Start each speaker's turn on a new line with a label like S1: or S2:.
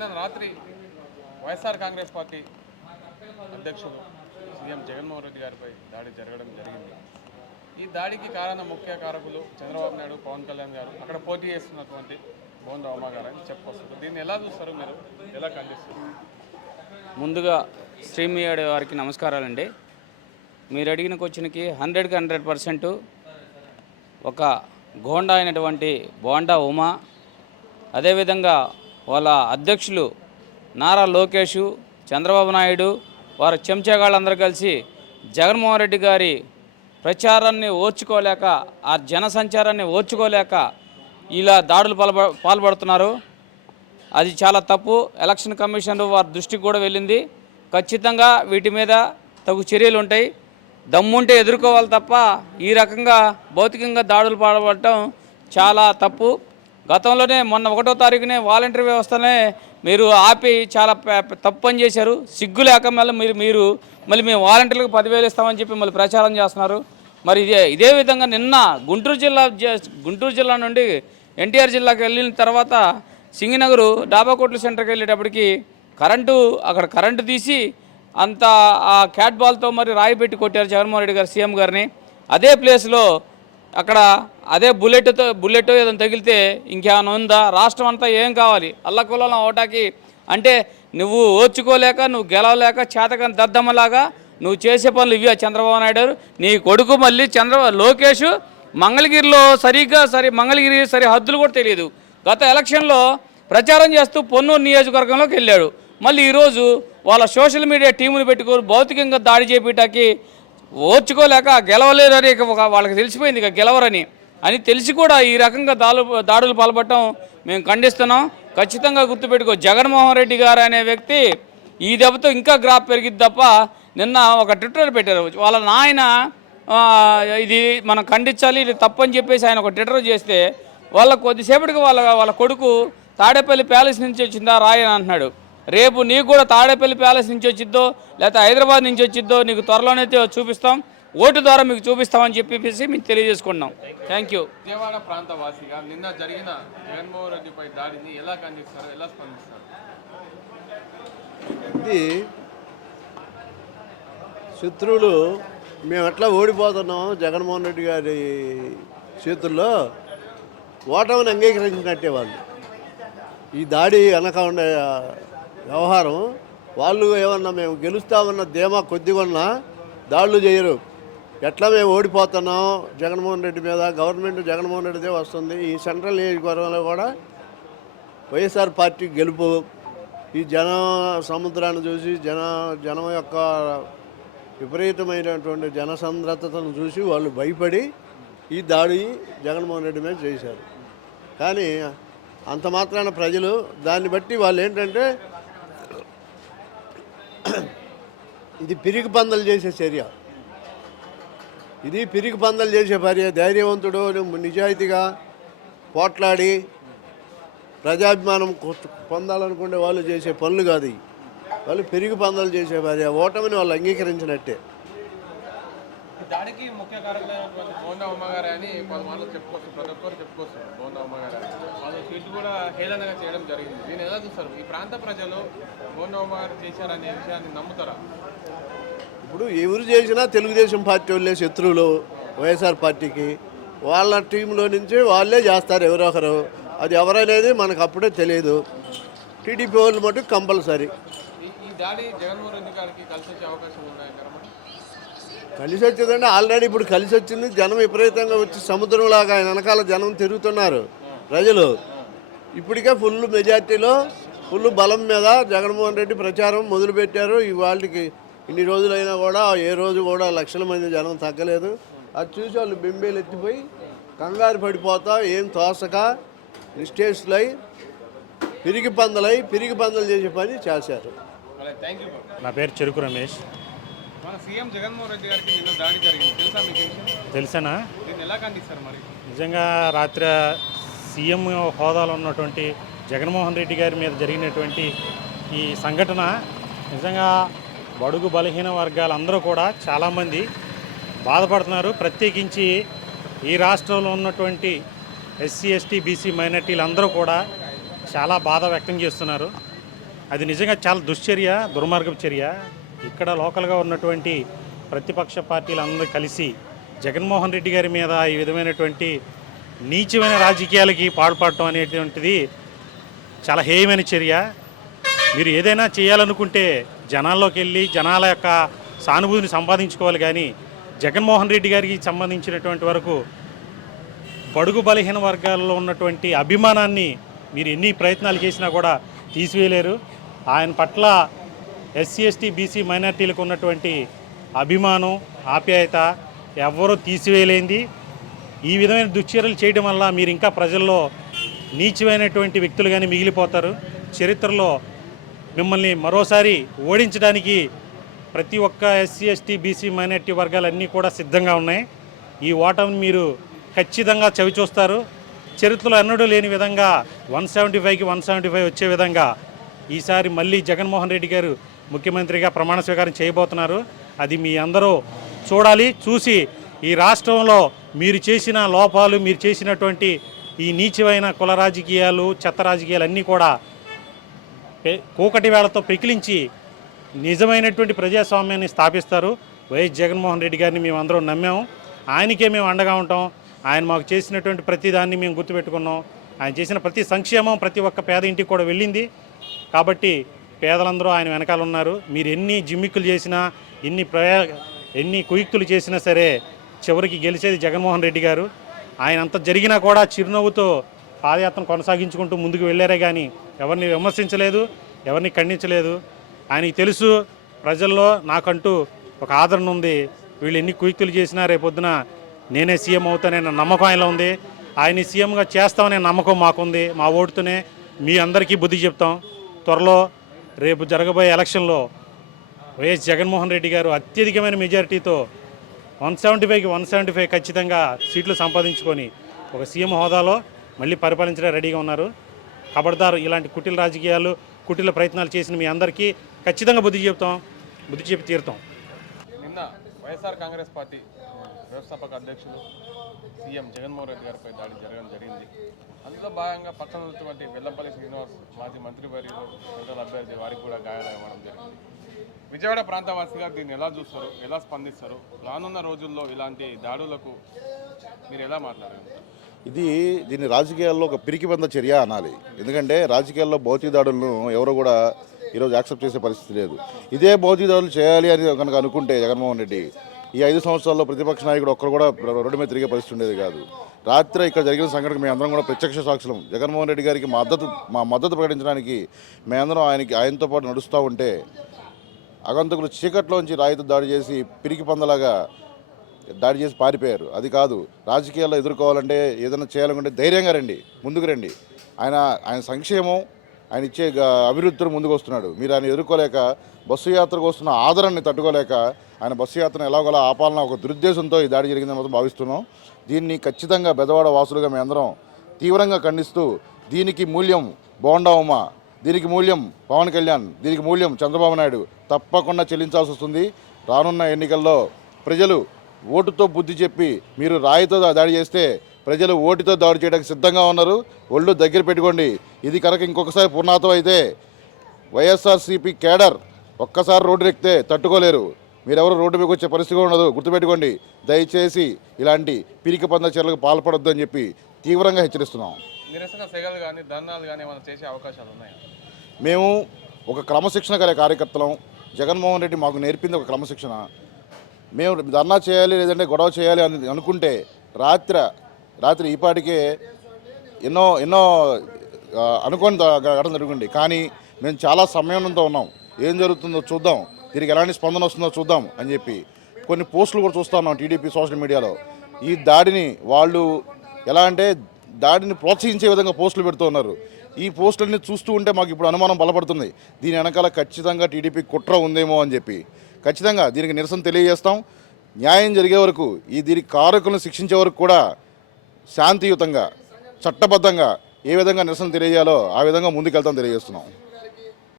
S1: నిన్న రాత్రి వైఎస్ఆర్ కాంగ్రెస్ పార్టీ అధ్యక్షుడు సీఎం జగన్మోహన్ రెడ్డి గారిపై దాడి జరగడం జరిగింది. ఈ దాడికి కారణ ముఖ్య కారకులు చంద్రబాబు నాయుడు పవన్ కళ్యాణ్ గారు అక్కడ పోటీ చేస్తున్నటువంటి మోహన్ రామా గారు అని చెప్పుకొస్తారు దీన్ని ఎలా చూస్తారు మీరు? ఎలా ఖండిస్తారు?
S2: ముందుగా స్ట్రీమ్ మీడియా వారికి నమస్కారాలండి. మీరు అడిగిన క్వశ్చన్కి హండ్రెడ్కి హండ్రెడ్ పర్సెంట్ ఒక గోండా అయినటువంటి బోండా ఉమా అదేవిధంగా వాళ్ళ అధ్యక్షులు నారా లోకేష్ చంద్రబాబు నాయుడు వారి చెంచగాళ్ళందరూ కలిసి జగన్మోహన్ రెడ్డి గారి ప్రచారాన్ని ఓర్చుకోలేక ఆ జన సంచారాన్ని ఓర్చుకోలేక ఇలా దాడులు పాల్ప పాల్పడుతున్నారు. అది చాలా తప్పు. ఎలక్షన్ కమిషన్ వారి దృష్టికి కూడా వెళ్ళింది. ఖచ్చితంగా వీటి మీద తగు చర్యలు ఉంటాయి. దమ్ముంటే ఎదుర్కోవాలి తప్ప ఈ రకంగా భౌతికంగా దాడులు పాల్పడటం చాలా తప్పు. గతంలోనే మొన్న ఒకటో తారీఖునే వాలంటరీ వ్యవస్థనే మీరు ఆపి చాలా తప్పు పని చేశారు. సిగ్గు లేక మళ్ళీ మీరు మీరు మళ్ళీ మేము వాలంటీర్లకు పదివేలు ఇస్తామని చెప్పి మళ్ళీ ప్రచారం చేస్తున్నారు. మరి ఇదే ఇదే విధంగా నిన్న గుంటూరు జిల్లా గుంటూరు జిల్లా నుండి ఎన్టీఆర్ జిల్లాకి వెళ్ళిన తర్వాత సింగినగరు డాబా కోట్ల సెంటర్కి వెళ్ళేటప్పటికి కరెంటు అక్కడ కరెంటు తీసి అంత ఆ క్యాట్ బాల్తో మరి రాయి పెట్టి కొట్టారు జగన్మోహన్ రెడ్డి గారు సీఎం గారిని. అదే ప్లేస్లో అక్కడ అదే బుల్లెట్తో బుల్లెట్ ఏదైనా తగిలితే ఇంకేమైనా ఉందా? రాష్ట్రం అంతా ఏం కావాలి? అల్లకులం ఓటాకి అంటే నువ్వు ఓర్చుకోలేక నువ్వు గెలవలేక చేతకని దద్దమ్మలాగా నువ్వు చేసే పనులు ఇవి చంద్రబాబు నాయుడు నీ కొడుకు మళ్ళీ చంద్రబాబు లోకేష్ మంగళగిరిలో సరిగ్గా సరి మంగళగిరి సరి హద్దులు కూడా తెలియదు. గత ఎలక్షన్లో ప్రచారం చేస్తూ పొన్నూరు నియోజకవర్గంలోకి వెళ్ళాడు. మళ్ళీ ఈరోజు వాళ్ళ సోషల్ మీడియా టీములు పెట్టుకొని భౌతికంగా దాడి చేపేటాకి ఓర్చుకోలేక గెలవలేరని ఒక వాళ్ళకి తెలిసిపోయింది ఇక గెలవరని. అని తెలిసి కూడా ఈ రకంగా దాడు దాడులు పాల్పడటం మేము ఖండిస్తున్నాం. ఖచ్చితంగా గుర్తుపెట్టుకో జగన్మోహన్ రెడ్డి గారు అనే వ్యక్తి ఈ దెబ్బతో ఇంకా గ్రాఫ్ పెరిగింది తప్ప నిన్న ఒక ట్విట్టర్ పెట్టారు. వాళ్ళ నాయన ఇది మనం ఖండించాలి ఇది తప్పని చెప్పేసి ఆయన ఒక ట్విట్టర్ చేస్తే వాళ్ళ కొద్దిసేపటికి వాళ్ళ వాళ్ళ కొడుకు తాడేపల్లి ప్యాలెస్ నుంచి వచ్చిందా రాయని అంటున్నాడు. రేపు నీకు కూడా తాడేపల్లి ప్యాలెస్ నుంచి వచ్చిద్దో లేకపోతే హైదరాబాద్ నుంచి వచ్చిద్దో నీకు త్వరలోనే చూపిస్తాం. ఓటు ద్వారా మీకు చూపిస్తామని చెప్పేసి మీకు తెలియజేసుకున్నాం. థ్యాంక్ యూ
S1: విజయవాడ ప్రాంత వాసిగా నిన్న జరిగిన జగన్మోహన్ రెడ్డిపై దాడిని ఎలా ఖండిస్తారు ఎలా స్పందిస్తారు?
S3: ఇది శత్రువులు మేము ఎట్లా ఓడిపోతున్నాం జగన్మోహన్ రెడ్డి గారి చేతుల్లో? ఓటమిని అంగీకరించినట్టే వాళ్ళు. ఈ దాడి వెనక ఉండే వ్యవహారం వాళ్ళు ఏమన్నా మేము గెలుస్తామన్న ధీమా కొద్దిగా ఉన్నా దాడులు చేయరు. ఎట్లా మేము ఓడిపోతున్నాం? జగన్మోహన్ రెడ్డి మీద గవర్నమెంట్ జగన్మోహన్ రెడ్డిదే వస్తుంది. ఈ సెంట్రల్ నియోజకవర్గంలో కూడా వైఎస్ఆర్ పార్టీ గెలుపు. ఈ జన సముద్రాన్ని చూసి జన జనం యొక్క విపరీతమైనటువంటి జనసంద్రతను చూసి వాళ్ళు భయపడి ఈ దాడి జగన్మోహన్ రెడ్డి మీద చేశారు. కానీ అంత మాత్రాన ప్రజలు దాన్ని బట్టి వాళ్ళు ఏంటంటే ఇది పిరిగి పందలు చేసే చర్య. ఇది పిరిగి పందలు చేసే భార్య ధైర్యవంతుడు నిజాయితీగా పోట్లాడి ప్రజాభిమానం కొ- పొందాలనుకునే వాళ్ళు చేసే పనులు కాదు వాళ్ళు పెరిగి పందాలు చేసే భార్య ఓటమిని వాళ్ళు అంగీకరించినట్టే.
S1: ఈ దాడికి ముఖ్య కారకులైనటువంటి బోండా ఉమ్మగారే అని పలు మాటలు చెప్పుకొస్తారు ప్రతి ఒక్కరు చెప్పుకొస్తారు బోండా ఉమ్మగారే వాళ్ళు ట్వీట్ కూడా హేళనగా చేయడం జరిగింది. దీన్ని ఎలా చూస్తారు? ఈ ప్రాంత ప్రజలు బోండా ఉమ్మగారు చేశారనే విషయాన్ని నమ్ముతారా?
S3: ఇప్పుడు ఎవరు చేసినా తెలుగుదేశం పార్టీ వాళ్ళే శత్రువులు వైఎస్ఆర్ పార్టీకి. వాళ్ళ టీంలో నుంచి వాళ్ళే చేస్తారు ఎవరో ఒకరు. అది ఎవరనేది మనకు అప్పుడే తెలియదు. టీడీపీ వాళ్ళు మటుకు కంపల్సరీ.
S1: ఈ దాడి జగన్మోహన్ రెడ్డి గారికి కలిసి వచ్చే అవకాశం ఉన్నాయంటారా మరి?
S3: కలిసి వచ్చిందంటే ఆల్రెడీ ఇప్పుడు కలిసి వచ్చింది జనం విపరీతంగా వచ్చి సముద్రంలాగా ఆయన వెనకాల జనం తిరుగుతున్నారు ప్రజలు. ఇప్పటికే ఫుల్ మెజార్టీలో ఫుల్ బలం మీద జగన్మోహన్ రెడ్డి ప్రచారం మొదలుపెట్టారు. ఇవాళకి ఇన్ని రోజులైనా కూడా ఏ రోజు కూడా లక్షల మంది జనం తగ్గలేదు. అది చూసి వాళ్ళు బెంబేలు ఎత్తిపోయి కంగారు పడిపోతా ఏం తోసక నిశ్చేష్లై పిరిగి పందలై పిరిగి పందలు చేసే పని చేశారు.
S4: నా పేరు చెరుకు రమేష్.
S1: మన సీఎం జగన్మోహన్ రెడ్డి గారికి నిన్న దాడి జరిగింది. తెలుసా మీకు
S4: తెలిసేనా?
S1: దీన్ని ఎలా ఖండిస్తారు మరి?
S4: నిజంగా రాత్రి సీఎం హోదాలో ఉన్నటువంటి జగన్మోహన్ రెడ్డి గారి మీద జరిగినటువంటి ఈ సంఘటన నిజంగా బడుగు బలహీన వర్గాలందరూ కూడా చాలామంది బాధపడుతున్నారు. ప్రత్యేకించి ఈ రాష్ట్రంలో ఉన్నటువంటి ఎస్సీ ఎస్టీ బీసీ మైనార్టీలు అందరూ కూడా చాలా బాధ వ్యక్తం చేస్తున్నారు. అది నిజంగా చాలా దుశ్చర్య దుర్మార్గపు చర్య. ఇక్కడ లోకల్గా ఉన్నటువంటి ప్రతిపక్ష పార్టీలు అందరూ కలిసి జగన్మోహన్ రెడ్డి గారి మీద ఈ విధమైనటువంటి నీచమైన రాజకీయాలకి పాల్పడటం అనేటువంటిది చాలా హేయమైన చర్య. మీరు ఏదైనా చేయాలనుకుంటే జనాల్లోకి వెళ్ళి జనాల యొక్క సానుభూతిని సంపాదించుకోవాలి కానీ జగన్మోహన్ రెడ్డి గారికి సంబంధించినటువంటి వరకు బడుగు బలహీన వర్గాల్లో ఉన్నటువంటి అభిమానాన్ని మీరు ఎన్ని ప్రయత్నాలు చేసినా కూడా తీసివేయలేరు. ఆయన పట్ల ఎస్సీ ఎస్టీ బీసీ మైనార్టీలకు ఉన్నటువంటి అభిమానం ఆప్యాయత ఎవ్వరూ తీసివేయలేంది. ఈ విధమైన దుశ్చర్యలు చేయడం వల్ల మీరు ఇంకా ప్రజల్లో నీచమైనటువంటి వ్యక్తులుగానే మిగిలిపోతారు. చరిత్రలో మిమ్మల్ని మరోసారి ఓడించడానికి ప్రతి ఒక్క ఎస్సీ ఎస్టీ బీసీ మైనార్టీ వర్గాలన్నీ కూడా సిద్ధంగా ఉన్నాయి. ఈ ఓటమిని మీరు ఖచ్చితంగా చవిచూస్తారు చరిత్రలో ఎన్నడూ లేని విధంగా వన్ సెవెంటీ ఫైవ్కి వన్ సెవెంటీ ఫైవ్ వచ్చే విధంగా ఈసారి మళ్ళీ జగన్మోహన్ రెడ్డి గారు ముఖ్యమంత్రిగా ప్రమాణ స్వీకారం చేయబోతున్నారు. అది మీ అందరూ చూడాలి చూసి ఈ రాష్ట్రంలో మీరు చేసిన లోపాలు మీరు చేసినటువంటి ఈ నీచమైన కుల రాజకీయాలు చెత్త రాజకీయాలు అన్నీ కూడా కూకటి వేళతో పెకిలించి నిజమైనటువంటి ప్రజాస్వామ్యాన్ని స్థాపిస్తారు. వైఎస్ జగన్మోహన్ రెడ్డి గారిని మేము అందరం నమ్మాము. ఆయనకే మేము అండగా ఉంటాం. ఆయన మాకు చేసినటువంటి ప్రతి దాన్ని మేము గుర్తుపెట్టుకున్నాం. ఆయన చేసిన ప్రతి సంక్షేమం ప్రతి ఒక్క పేద ఇంటికి కూడా వెళ్ళింది. కాబట్టి పేదలందరూ ఆయన వెనకాల ఉన్నారు. మీరు ఎన్ని జిమ్మిక్కులు చేసినా ఎన్ని ప్రయా ఎన్ని కుయుక్తులు చేసినా సరే చివరికి గెలిచేది జగన్మోహన్ రెడ్డి గారు. ఆయన అంత జరిగినా కూడా చిరునవ్వుతో పాదయాత్ర కొనసాగించుకుంటూ ముందుకు వెళ్ళారే కానీ ఎవరిని విమర్శించలేదు ఎవరిని ఖండించలేదు. ఆయనకి తెలుసు ప్రజల్లో నాకంటూ ఒక ఆదరణ ఉంది. వీళ్ళు ఎన్ని కుయుక్తులు చేసినా రేపొద్దున నేనే సీఎం అవుతానన్న నమ్మకం ఆయనలో ఉంది. ఆయన సీఎంగా చేస్తామనే నమ్మకం మాకుంది. మా ఓటుతోనే మీ అందరికీ బుద్ధి చెప్తాం. త్వరలో రేపు జరగబోయే ఎలక్షన్లో వైఎస్ జగన్మోహన్ రెడ్డి గారు అత్యధికమైన మెజారిటీతో వన్ సెవెంటీ ఫైవ్కి వన్ సెవెంటీ ఫైవ్ ఖచ్చితంగా సీట్లు సంపాదించుకొని ఒక సీఎం హోదాలో మళ్ళీ పరిపాలించడానికి రెడీగా ఉన్నారు. ఖబర్దారు ఇలాంటి కుటిల రాజకీయాలు కుటిల ప్రయత్నాలు చేసిన మీ అందరికీ ఖచ్చితంగా బుద్ధి చెప్తాం బుద్ధి చెప్పి తీరుతాం.
S1: నిన్న వైఎస్ఆర్ కాంగ్రెస్ పార్టీ వ్యవస్థాపక అధ్యక్షులు సీఎం జగన్మోహన్ రెడ్డి గారిపై దాడి జరగడం జరిగింది. అందులో భాగంగా పక్కన ఉన్నటువంటి వెల్లంపల్లి శ్రీనివాస్ మాజీ మంత్రి వర్యులు ప్రజల అభ్యర్థి వారికి కూడా గాయాలవ్వడం జరిగింది. విజయవాడ ప్రాంతవాసిగా దీన్ని ఎలా చూస్తారు ఎలా స్పందిస్తారు? రానున్న రోజుల్లో ఇలాంటి దాడులకు మీరు ఎలా మాట్లాడారు?
S5: ఇది దీన్ని రాజకీయాల్లో ఒక పిరికిబంద చర్య అనాలి. ఎందుకంటే రాజకీయాల్లో భౌతిక దాడులను ఎవరు కూడా ఈరోజు యాక్సెప్ట్ చేసే పరిస్థితి లేదు. ఇదే భౌతిక చేయాలి అని కనుక అనుకుంటే జగన్మోహన్ రెడ్డి ఈ ఐదు సంవత్సరాల్లో ప్రతిపక్ష నాయకుడు ఒక్కరు కూడా రోడ్డు మీద తిరిగే పరిస్థితి ఉండేది కాదు. రాత్రి ఇక్కడ జరిగిన సంఘటన మేము అందరం కూడా ప్రత్యక్ష సాక్షులం. జగన్మోహన్ రెడ్డి గారికి మద్దతు మా మద్దతు ప్రకటించడానికి మేమందరం ఆయనకి ఆయనతో పాటు నడుస్తూ ఉంటే అగంతకులు చీకట్లోంచి రాయితో దాడి చేసి పిరికి పందలాగా దాడి చేసి పారిపోయారు. అది కాదు రాజకీయాల్లో ఎదుర్కోవాలంటే ఏదైనా చేయాలనుకుంటే ధైర్యంగా రండి ముందుకు రండి. ఆయన ఆయన సంక్షేమం ఆయన ఇచ్చే అభివృద్ధితో ముందుకు వస్తున్నాడు మీరు ఆయన ఎదుర్కోలేక బస్సు యాత్రకు వస్తున్న ఆదరణని తట్టుకోలేక ఆయన బస్సు యాత్రను ఎలాగోలా ఆపాలన్న ఒక దురుద్దేశంతో ఈ దాడి జరిగిందని మాత్రం భావిస్తున్నాం. దీన్ని ఖచ్చితంగా బెదవాడ వాసులుగా మేమందరం తీవ్రంగా ఖండిస్తూ దీనికి మూల్యం బోండా దీనికి మూల్యం పవన్ కళ్యాణ్ దీనికి మూల్యం చంద్రబాబు నాయుడు తప్పకుండా చెల్లించాల్సి వస్తుంది. రానున్న ఎన్నికల్లో ప్రజలు ఓటుతో బుద్ధి చెప్పి మీరు రాయితో దాడి చేస్తే ప్రజలు ఓటుతో దాడి చేయడానికి సిద్ధంగా ఉన్నారు. ఒళ్ళు దగ్గర పెట్టుకోండి. ఇది కనుక ఇంకొకసారి పూర్ణాతం అయితే వైఎస్ఆర్సీపీ కేడర్ ఒక్కసారి రోడ్డు ఎక్కితే తట్టుకోలేరు. మీరెవరు రోడ్డు మీకు వచ్చే పరిస్థితి ఉండదు. గుర్తుపెట్టుకోండి. దయచేసి ఇలాంటి పిరికి పంద చర్యలకు పాల్పడొద్దు అని చెప్పి తీవ్రంగా హెచ్చరిస్తున్నాం.
S1: నిరసన సెగలు కానీ ధర్నాలు కానీ ఏమైనా చేసే అవకాశాలు ఉన్నాయా?
S5: మేము ఒక క్రమశిక్షణ గల కార్యకర్తలం. జగన్మోహన్ రెడ్డి మాకు నేర్పింది ఒక క్రమశిక్షణ. మేము ధర్నా చేయాలి లేదంటే గొడవ చేయాలి అని అనుకుంటే రాత్రి రాత్రి ఈపాటికే ఎన్నో ఎన్నో అనుకోని ఘటన జరుగుంది. కానీ మేము చాలా సమయంతో ఉన్నాం. ఏం జరుగుతుందో చూద్దాం. దీనికి ఎలాంటి స్పందన వస్తుందో చూద్దాం అని చెప్పి కొన్ని పోస్టులు కూడా చూస్తా ఉన్నాం టీడీపీ సోషల్ మీడియాలో. ఈ దాడిని వాళ్ళు ఎలా అంటే దాడిని ప్రోత్సహించే విధంగా పోస్టులు పెడుతూ ఉన్నారు. ఈ పోస్టులన్నీ చూస్తూ ఉంటే మాకు ఇప్పుడు అనుమానం బలపడుతుంది. దీని వెనకాల ఖచ్చితంగా టీడీపీ కుట్ర ఉందేమో అని చెప్పి. ఖచ్చితంగా దీనికి నిరసన తెలియజేస్తాం. న్యాయం జరిగే వరకు ఈ దీనికి కారకులను శిక్షించే వరకు కూడా శాంతియుతంగా చట్టబద్ధంగా ఏ విధంగా నిరసన తెలియజేయాలో ఆ విధంగా ముందుకెళ్తాం తెలియజేస్తున్నాం.